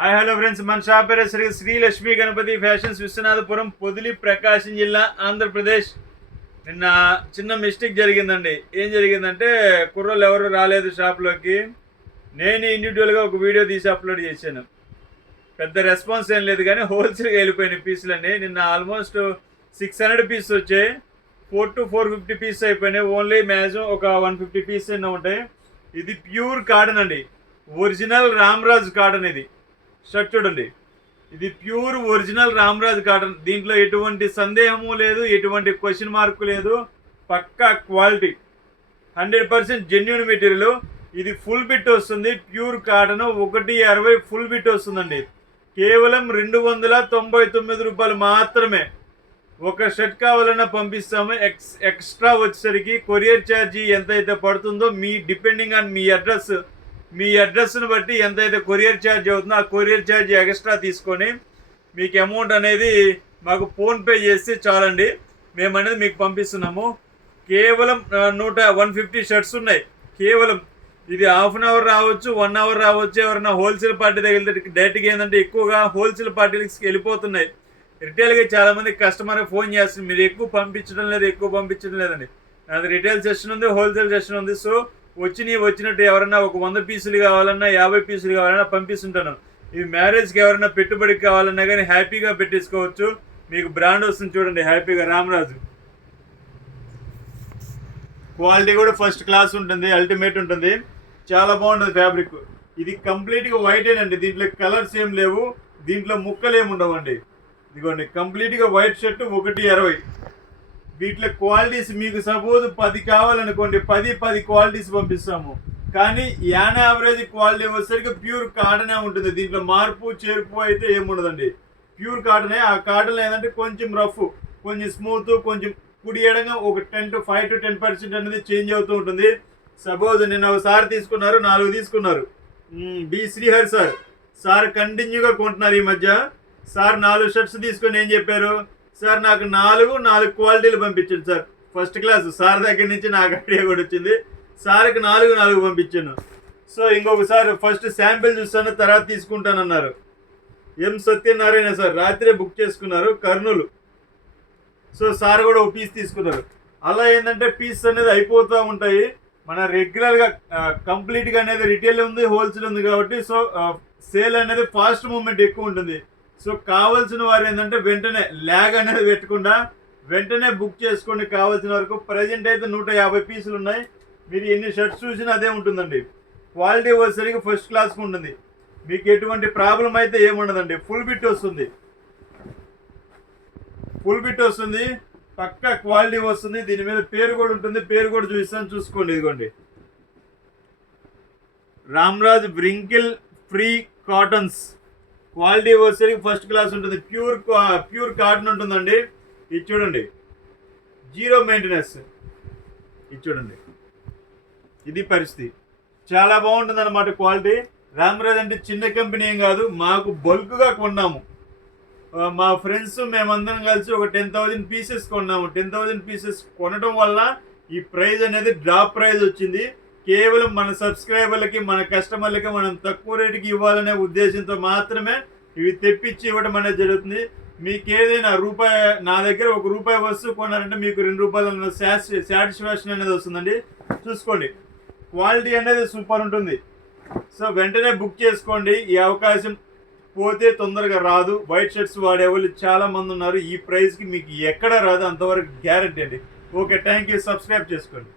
Hi hello friends, మన shop పేరు Shri Lakshmi Ganapati fashions, Viswanathapuram, Podili, ప్రకాశం జిల్లా, ఆంధ్రప్రదేశ్. నిన్న చిన్న మిస్టేక్ జరిగిందండి. ఏం జరిగిందంటే కుర్రోళ్ళు ఎవరు రాలేదు షాప్లోకి. నేను ఇండివిజువల్గా ఒక వీడియో తీసి అప్లోడ్ చేశాను. పెద్ద రెస్పాన్స్ ఏం లేదు, కానీ హోల్సేల్గా వెళ్ళిపోయినాయి పీసులన్నీ. నిన్న ఆల్మోస్ట్ 600 పీస్ వచ్చాయి. 4 to 450 పీస్ అయిపోయినాయి. ఓన్లీ మ్యాక్సిమం ఒక 150 పీస్ అయినా ఉంటాయి. ఇది ప్యూర్ కాటన్ అండి, ఒరిజినల్ రామ్రాజ్ కాటన్. ఇది షర్ట్ చూడండి, ఇది ప్యూర్ ఒరిజినల్ రామ్రాజ్ కాటన్. దీంట్లో ఎటువంటి సందేహము లేదు, ఎటువంటి క్వశ్చన్ మార్క్ లేదు. పక్కా క్వాలిటీ, 100% జెన్యున్ మెటీరియల్. ఇది ఫుల్ బిట్ వస్తుంది, ప్యూర్ కాటన్. 160 ఫుల్ బిట్ వస్తుందండి. కేవలం 299 రూపాయలు మాత్రమే. ఒక షర్ట్ కావాలన్నా పంపిస్తాము. ఎక్స్ట్రా వచ్చేసరికి కొరియర్ ఛార్జీ ఎంతైతే పడుతుందో, మీ డిపెండింగ్ ఆన్ మీ అడ్రస్ను బట్టి ఎంతైతే కొరియర్ ఛార్జ్ అవుతుందో ఆ కొరియర్ ఛార్జ్ ఎక్స్ట్రా తీసుకొని మీకు అమౌంట్ అనేది మాకు ఫోన్పే చేస్తే చాలండి. మేము అనేది మీకు పంపిస్తున్నాము. కేవలం 150 షర్ట్స్ ఉన్నాయి. కేవలం ఇది హాఫ్ అన్ అవర్ రావచ్చు, 1 అవర్ రావచ్చు. ఎవరైనా హోల్సేల్ పార్టీ దగ్గర డైరెక్ట్గా ఏంటంటే ఎక్కువగా హోల్సేల్ పార్టీలకి వెళ్ళిపోతున్నాయి. రిటైల్గా చాలామంది కస్టమర్ ఫోన్ చేస్తుంది, మీరు ఎక్కువ పంపించడం లేదండి. అది రిటైల్ సెషన్ ఉంది, హోల్సేల్ సెషన్ ఉంది. సో వచ్చినట్టు ఎవరన్నా ఒక 100 పీసులు కావాలన్నా, 50 పీసులు కావాలన్నా పంపిస్తుంటాను. ఇవి మ్యారేజ్కి ఎవరైనా పెట్టుబడికి కావాలన్నా కానీ హ్యాపీగా పెట్టేసుకోవచ్చు. మీకు బ్రాండ్ వస్తుంది చూడండి, హ్యాపీగా రామరాజు. క్వాలిటీ కూడా ఫస్ట్ క్లాస్ ఉంటుంది, అల్టిమేట్ ఉంటుంది. చాలా బాగుంటుంది ఫ్యాబ్రిక్. ఇది కంప్లీట్గా వైటేనండి, దీంట్లో కలర్స్ ఏం లేవు, దీంట్లో ముక్కలు ఏమి ఉండవండి. ఇదిగోండి, కంప్లీట్గా వైట్ షర్ట్ 160. వీటిలో క్వాలిటీస్ మీకు సపోజ్ 10 కావాలనుకోండి, 10 క్వాలిటీస్ పంపిస్తాము. కానీ యావరేజ్ క్వాలిటీ వచ్చేసరికి ప్యూర్ కాటనే ఉంటుంది. దీంట్లో మార్పు చేర్పు అయితే ఏముండదండి, ప్యూర్ కాటనే. ఆ కాటన్ ఏంటంటే కొంచెం రఫ్, కొంచెం స్మూత్, కొంచెం కుడియడంగా ఒక 5 to 10% అనేది చేంజ్ అవుతూ ఉంటుంది. సపోజ్ నిన్న ఒకసారి తీసుకున్నారు, 4 తీసుకున్నారు. బి శ్రీహరి సార్ కంటిన్యూగా కొంటున్నారు ఈ మధ్య. సార్ 4 షర్ట్స్ తీసుకొని ఏం చెప్పారు, సార్ నాకు 4 క్వాలిటీలు పంపించండి సార్. ఫస్ట్ క్లాస్ సార్ దగ్గర నుంచి నాకు ఐడియా కూడా వచ్చింది. సార్కి 4 పంపించాను. సో ఇంకొకసారి ఫస్ట్ శాంపిల్ చూస్తాను, తర్వాత తీసుకుంటానన్నారు. ఎం సత్యనారాయణ సార్ రాత్రే బుక్ చేసుకున్నారు, కర్నూలు. సో సార్ కూడా ఒక పీస్ తీసుకున్నారు. అలా ఏంటంటే పీస్ అనేది అయిపోతూ ఉంటాయి. మన రెగ్యులర్గా కంప్లీట్గా అనేది రిటైల్ ఉంది, హోల్సేల్ ఉంది కాబట్టి సో సేల్ అనేది ఫాస్ట్ మూమెంట్ ఎక్కువ ఉంటుంది. సో కావాల్సిన వారు ఏంటంటే వెంటనే ల్యాగ్ అనేది పెట్టకుండా వెంటనే బుక్ చేసుకోండి కావాల్సిన వరకు. ప్రజెంట్ అయితే 150 పీసులు ఉన్నాయి. మీరు ఎన్ని షర్ట్స్ చూసినా అదే ఉంటుందండి. క్వాలిటీ వచ్చేసరికి ఫస్ట్ క్లాస్కి ఉంటుంది. మీకు ఎటువంటి ప్రాబ్లం అయితే ఏముండదండి. ఫుల్ బిట్ వస్తుంది, పక్కా క్వాలిటీ వస్తుంది. దీని మీద పేరు కూడా ఉంటుంది, పేరు కూడా చూపిస్తాను, చూసుకోండి. ఇదిగోండి, Ramraj wrinkle free cottons. Quality వచ్చేసరికి ఫస్ట్ క్లాస్ ఉంటుంది. ప్యూర్ కాటన్ ఉంటుందండి. ఇది చూడండి, 0 మెయింటెనెన్స్. ఇది చూడండి, ఇది పరిస్థితి. చాలా బాగుంటుంది అన్నమాట క్వాలిటీ. రామ్రాజ్ అంటే చిన్న కంపెనీ ఏం కాదు, మాకు బల్క్గా కొన్నాము. మా ఫ్రెండ్స్ మేమందరం కలిసి ఒక 10,000 పీసెస్ కొన్నాము. 10,000 పీసెస్ కొనడం వల్ల ఈ ప్రైజ్ అనేది డ్రాప్ ప్రైజ్ వచ్చింది. కేవలం మన సబ్స్క్రైబర్లకి, మన కస్టమర్లకి మనం తక్కువ రేటుకి ఇవ్వాలనే ఉద్దేశంతో మాత్రమే ఇవి తెప్పించి ఇవ్వడం అనేది జరుగుతుంది. మీకు ఏదైనా నా దగ్గర ₹1 వస్తువు కొన్నారంటే మీకు ₹2 సాటిస్ఫాక్షన్ అనేది వస్తుందండి. చూసుకోండి, క్వాలిటీ అనేది సూపర్ ఉంటుంది. సో వెంటనే బుక్ చేసుకోండి. ఈ అవకాశం పోతే తొందరగా రాదు. వైట్ షర్ట్స్ వాడే వాళ్ళు చాలా మంది ఉన్నారు. ఈ ప్రైస్కి మీకు ఎక్కడ రాదు, అంతవరకు గ్యారంటీ అండి. Okay, thank you. సబ్స్క్రైబ్ చేసుకోండి.